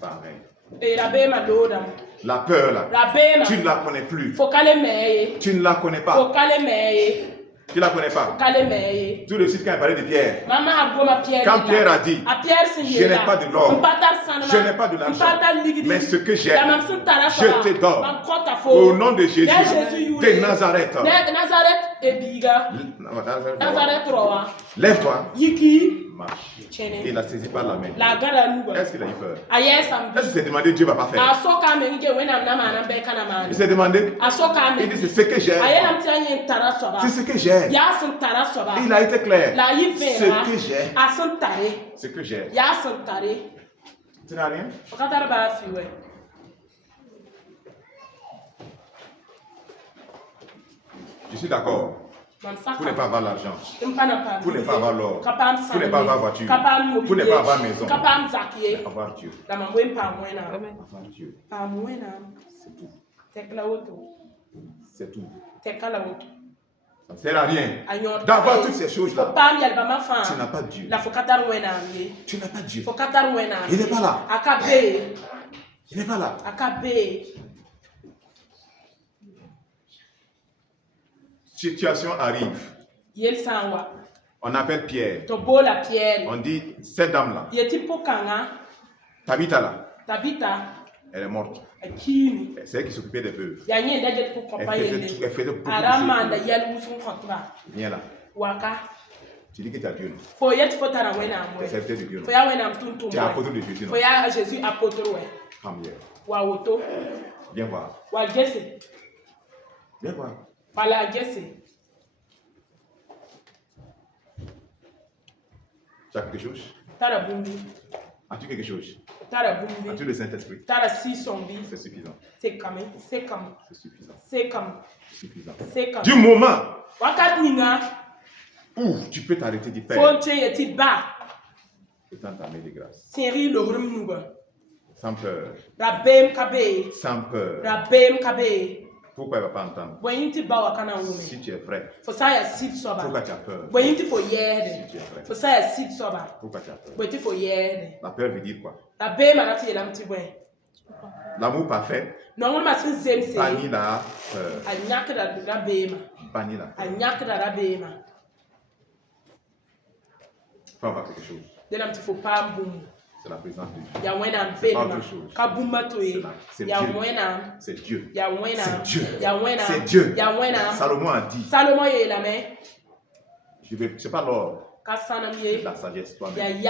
Pareil. La peur là, tu ne la connais plus. Tu ne la connais pas. Tu ne la connais pas. Tout de suite quand il parlait de Pierre. Quand Pierre a dit, je n'ai pas de l'or, je n'ai pas de l'argent, mais ce que j'ai, je te donne. Au nom de Jésus, de Nazareth. Lève-toi. Marche. Il a saisi par la main. Est-ce qu'il a eu peur? Est-ce qu'il s'est demandé Dieu ne va pas faire? Il s'est demandé. Il dit c'est ce que j'ai. C'est ce que j'ai. Il a été clair. Ce que j'ai. Ce que j'ai. Tu n'as rien? Je suis d'accord. Pour ne pas avoir l'argent, pour ne pas avoir l'or, pour ne pas avoir voiture, pour ne pas avoir maison, avoir Dieu. Avoir Dieu. C'est tout. C'est tout. Ça ne sert à rien d'avoir toutes ces choses-là. Tu n'as pas Dieu. Tu n'as pas Dieu. Il n'est pas là. Il n'est pas là. Situation arrive. On appelle Pierre. On dit, cette dame-là, Tabitha là, elle est morte. C'est elle qui s'occupait des veuves. Elle faisait beaucoup de choses. Viens là. Tu dis que tu as Dieu. Tu es serviteur de Dieu. Tu es apôtre de Jésus. Come here. Viens voir. Viens voir. Tu as quelque chose? As-tu quelque chose? As-tu le Saint-Esprit? C'est suffisant. C'est suffisant. Du moment où tu peux t'arrêter d'y faire, c'est dans ta main de grâce. Sans peur. Sans peur. Pourquoi il ne va pas entendre? Si tu es vrai, pourquoi tu as peur? Si tu es vrai, pourquoi tu as peur? La peur veut dire quoi? L'amour parfait bannit la peur. Bannit la peur. Il faut avoir quelque chose. C'est la présence de Dieu. C'est pas autre chose. C'est Dieu. C'est Dieu. C'est Dieu. Salomon a dit. Je ne sais pas l'or. La sagesse toi-même.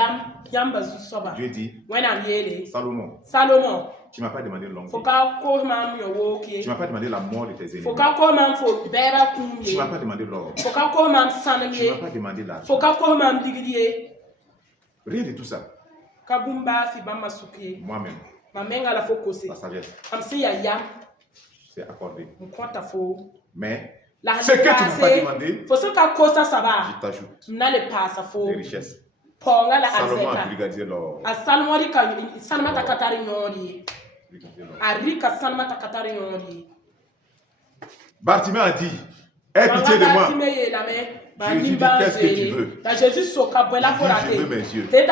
Dieu dit. Salomon. Tu ne m'as pas demandé longue vie. Tu ne m'as pas demandé la mort de tes ennemis. Tu ne m'as pas demandé l'or. Tu ne m'as pas demandé l'argent. Rien de tout ça. Moi-même, la sagesse, c'est accordé. Mais ce que tu ne m'as pas demandé, je t'ajoute des richesses. Salomon a vulgarisé l'or. Bartimée a dit, aie pitié de moi. Jésus dit, qu'est-ce que tu veux? Jésus dit, je veux mes yeux. Il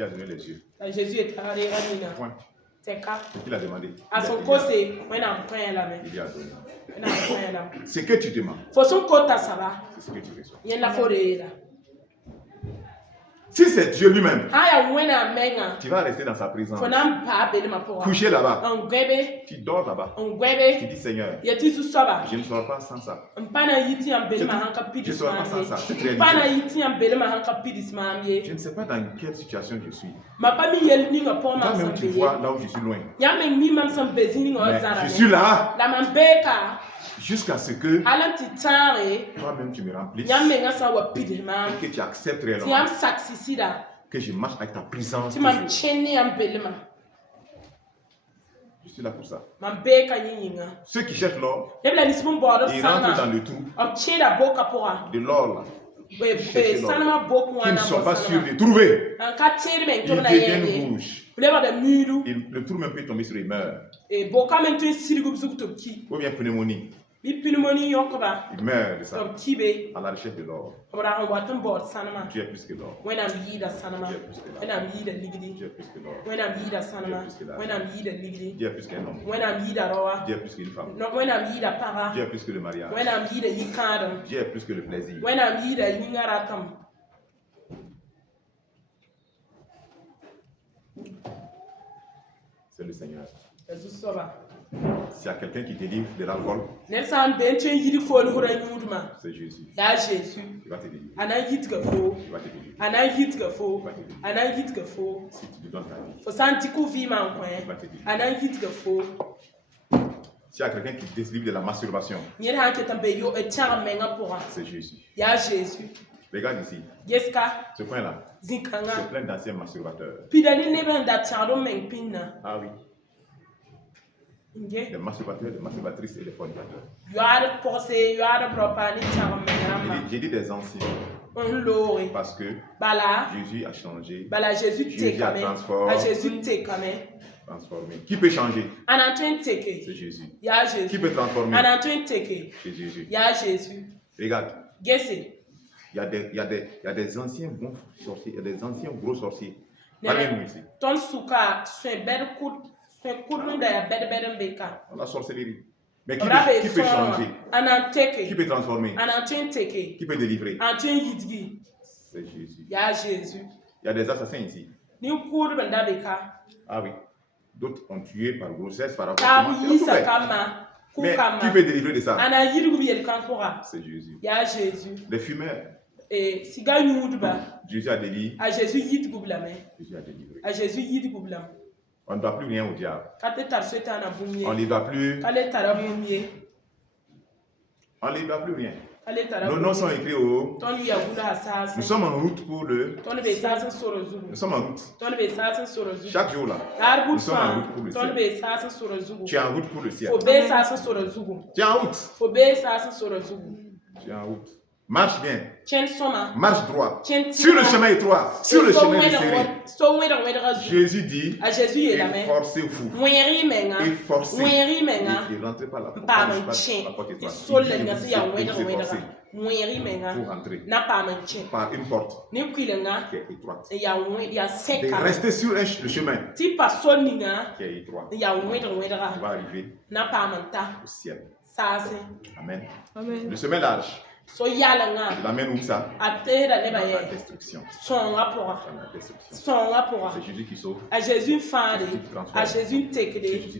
a donné les yeux. Point. C'est qu'il a demandé. Il a donné. Ce que tu demandes, c'est ce que tu reçois. Si c'est Dieu lui-même, tu vas rester dans sa présence. Coucher là-bas. Tu dors là-bas. Tu dis Seigneur, je ne serai pas sans ça. Je ne serai pas sans ça. Cette réalité. Je ne sais pas dans quelle situation je suis. Toi-même, tu vois là où je suis loin. Mais je suis là. Jusqu'à ce que toi-même tu me remplisses et que tu acceptes réellement que je marche avec ta présence. Je suis là pour ça. Ceux qui cherchent l'or, ils rentrent dans le trou de l'or là. Qui ne sont pas sûrs de trouver. Ils deviennent rouges. Le trou même peut tomber sur les meurent. Ou bien pneumonie. Il meurt de ça. À la recherche de l'or. Dieu est plus que l'or. Dieu est plus que l'or. Dieu est plus que l'or. Dieu est plus qu'un homme. Dieu est plus qu'une femme. Dieu est plus que le mariage. Dieu est plus que le plaisir. C'est le Seigneur. S'il y a quelqu'un qui délivre de l'alcool, c'est Jésus. Il va te délivrer. Il va te délivrer. Si tu lui donnes ta vie, il va te délivrer. S'il y a quelqu'un qui délivre de la masturbation, c'est Jésus. Regarde ici. Ce point-là, c'est plein d'anciens masturbateurs. Ah oui. Des masturbateurs, des masturbatrices et des fornicateurs. J'ai dit des anciens. Parce que Jésus a changé. Jésus a transformé. Qui peut changer? C'est Jésus. Qui peut transformer? C'est Jésus. Regarde. Il y a des anciens bons sorciers, il y a des anciens gros sorciers. Parlez-nous ici. La sorcellerie. Mais qui peut changer? Qui peut transformer? Qui peut délivrer? C'est Jésus. Il y a des assassins ici. Ah oui. D'autres ont tué par grossesse, par avortement. Mais qui peut délivrer de ça? C'est Jésus. Les fumeurs. Jésus a délivré. On ne doit plus rien au diable. On ne lui doit plus. On ne lui doit plus rien. Nos noms sont écrits au haut. Nous sommes en route pour le. Nous sommes en route. Chaque jour là. Nous sommes en route pour le ciel. Tu es en route pour le ciel. Tu es en route. Tu es en route. Marche bien. Marche droit. Sur le chemin étroit. Sur le chemin desserré. Jésus dit, efforcez-vous. Efforcez. Et ne rentrez pas la porte étroite. Pour rentrer par une porte qui est étroite. De rester sur le chemin qui est étroit. Tu vas arriver au ciel. Amen. Le chemin large. Il l'amène où ça? La destruction. C'est Jésus qui sauve. C'est Jésus qui transforme. C'est Jésus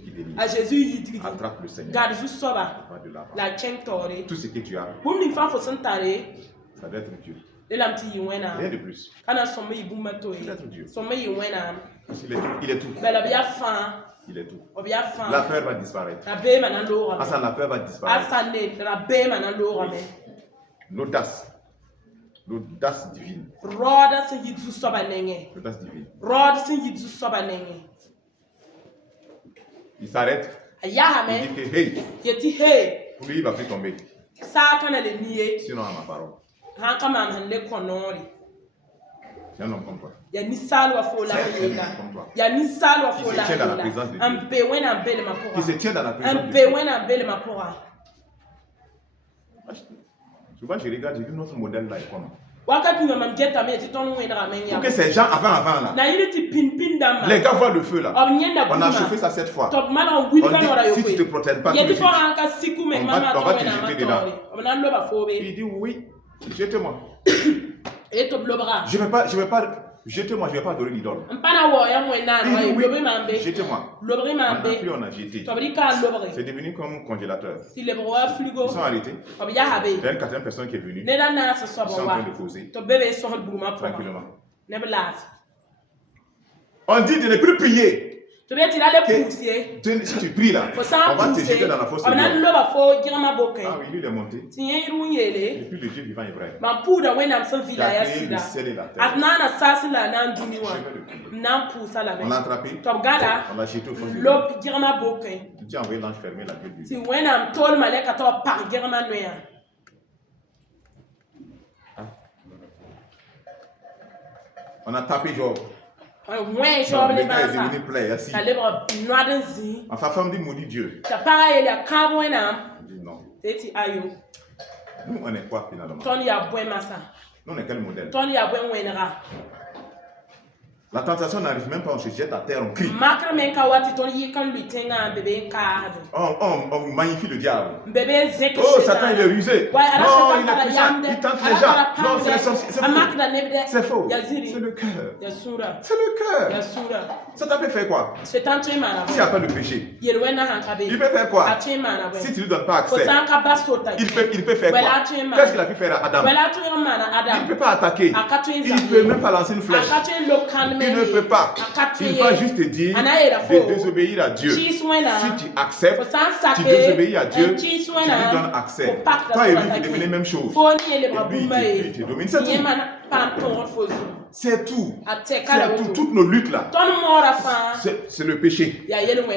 qui délivre. Attrape le Seigneur. Va de là-bas. Tout ce que tu as, ça doit être Dieu. Rien de plus. Peut-être Dieu. Il est tout. Il est tout. La peur va disparaître. La peur va disparaître. L'audace divine. L'audace divine. Il s'arrête. Il dit que hey. Pour lui, il ne va plus tomber. Sinon, à ma parole. C'est un homme comme toi. C'est un homme comme toi. Qui se tient dans la présence de Dieu. Qui se tient dans la présence de Dieu. Souvent, je regarde, je dis notre modèle là est comment? Pour que ces gens avant là, les gars voient le feu là. On a chauffé ça 7 fois. On dit, si tu ne te protèges pas, on va te jeter dedans. Il dit oui, jette-moi. Je vais pas, jetez-moi, je ne vais pas adorer l'idole. Il dit oui, jetez-moi. Plus on a jeté. C'est devenu comme un congélateur. Ils sont arrêtés. Il y a une quatrième personne qui est venue. Ils sont en train de causer. Tranquillement. On dit de ne plus prier. Si tu pries là, on va te jeter dans la fosse. Ah oui, lui il est monté. Depuis le Dieu vivant est vrai. Il a créé le ciel et la terre. On l'a attrapé. On l'a jeté au fond de l'eau. Dieu a envoyé l'ange fermer la gueule du lion. On a tapé Job. Le gars est devenu plein, assis. Ma femme dit maudit Dieu. Il dit non. Nous, on est quoi finalement? Nous, on est quel modèle? La tentation n'arrive même pas, on se jette à terre, on crie. On magnifie le diable. Oh, Satan, il est rusé. Non, il est puissant, il tente les gens. Non, c'est faux. C'est faux. C'est le cœur. C'est le cœur. Satan peut faire quoi? S'il n'y a pas de péché, il peut faire quoi? Si tu ne lui donnes pas accès, il peut faire quoi? Qu'est-ce qu'il a pu faire à Adam? Il ne peut pas attaquer. Il ne peut même pas lancer une flèche. Il ne peut pas. Il va juste te dire de désobéir à Dieu. Si tu acceptes, tu désobéis à Dieu, tu lui donnes accès. Toi et lui, vous devenez même chose. Et lui, il te domine. C'est tout. C'est tout. Toutes nos luttes là, c'est le péché.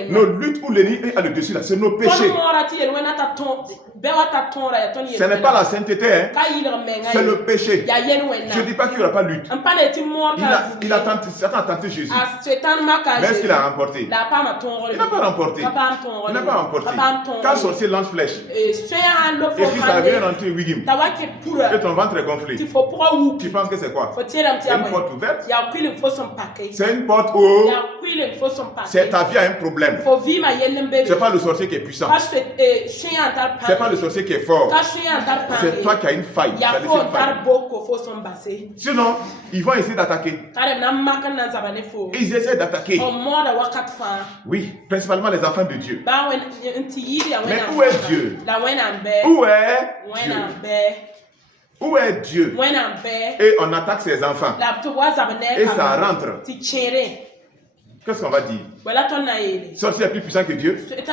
Nos luttes où l'ennemi est à le dessus là, c'est nos péchés. Ce n'est pas la sainteté, hein? C'est le péché. Je ne dis pas qu'il n'y aura pas de lutte. Satan a tenté Jésus. Mais est-ce qu'il a remporté? Il n'a pas remporté. Il n'a pas remporté. Quand le sorcier lance flèche, et puis ça vient rentrer Wigim, et ton ventre est gonflé, tu penses que c'est quoi? C'est une porte ouverte? C'est une porte où ta vie a un problème. C'est pas le sorcier qui est puissant. C'est pas le sorcier qui est fort. C'est toi qui as une faille. Sinon, ils vont essayer d'attaquer. Ils essaient d'attaquer. Oui, principalement les enfants de Dieu. Mais où est Dieu? Où est Dieu? Où est Dieu? Et on attaque ses enfants. Et ça rentre. Qu'est-ce qu'on va dire? Sorcier est plus puissant que Dieu? Est-ce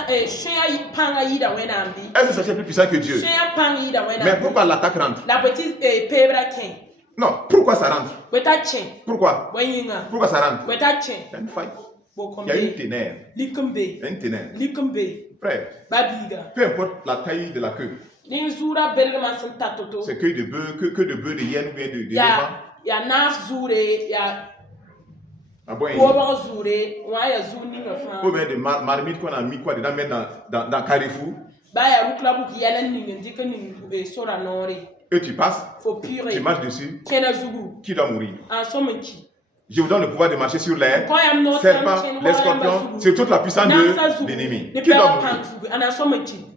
que le sorcier est plus puissant que Dieu? Mais pourquoi l'attaque rentre? Non, pourquoi ça rentre? Pourquoi? Pourquoi ça rentre? Il y a une faille. Il y a une ténèbre. Une ténèbre. Frère, peu importe la taille de la queue. C'est que de bœuf, de hyène ou bien de ou bien de marmite qu'on a mis quoi dedans, mettre dans Carrefour. Et tu passes, tu marches dessus. Qui doit mourir? Je vous donne le pouvoir de marcher sur l'air, serpents, les scorpions, c'est toute la puissance de l'ennemi. Qui doit mourir?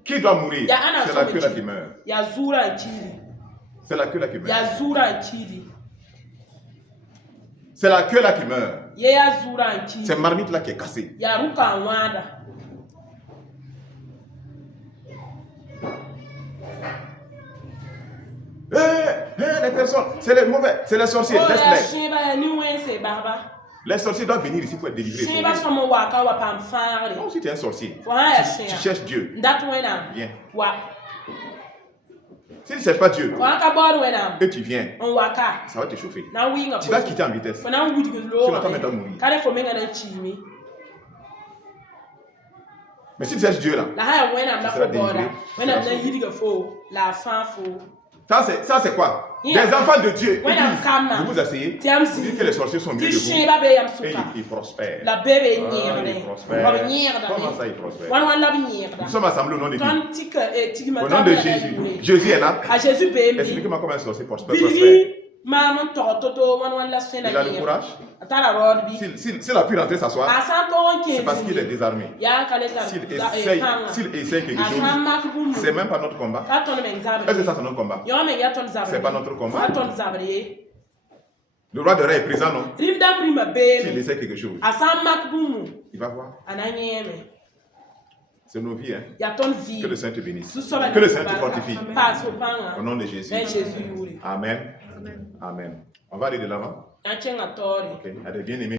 Qui doit mourir? C'est la queue là qui meurt. C'est la queue là qui meurt. C'est la queue là qui meurt. C'est marmite là qui est cassée. Les personnes, c'est les mauvais, c'est les sorciers. Les sorciers doivent venir ici pour être délivrés. Si tu es un sorcier, tu cherches Dieu. Viens. Si tu ne cherches pas Dieu et tu viens, ça va te chauffer. Tu vas quitter en vitesse. Tu vas pas maintenant mourir. Mais si tu cherches Dieu là, tu seras délivré. Ça c'est quoi? Des enfants de Dieu. Vous vous asseyez, vous dites que les sorciers sont mieux de vous. Et ils prospèrent. Ils prospèrent. Comment ça ils prospèrent? Nous sommes assemblés au nom de Dieu. Au nom de Jésus. Jésus est là. Expliquez-moi comment un sorcier prospère. Il a le courage. S'il a pu rentrer s'asseoir, c'est parce qu'il est désarmé. S'il essaie quelque chose, c'est même pas notre combat. Est-ce que ça c'est notre combat? C'est pas notre combat. Le roi de rêve est présent, non? S'il essaie quelque chose, il va voir. C'est nos vies, hein? Que le Saint te bénisse. Que le Saint te fortifie. Au nom de Jésus. Amen. Amen. On va aller de l'avant. Ok. Allez, bien aimé.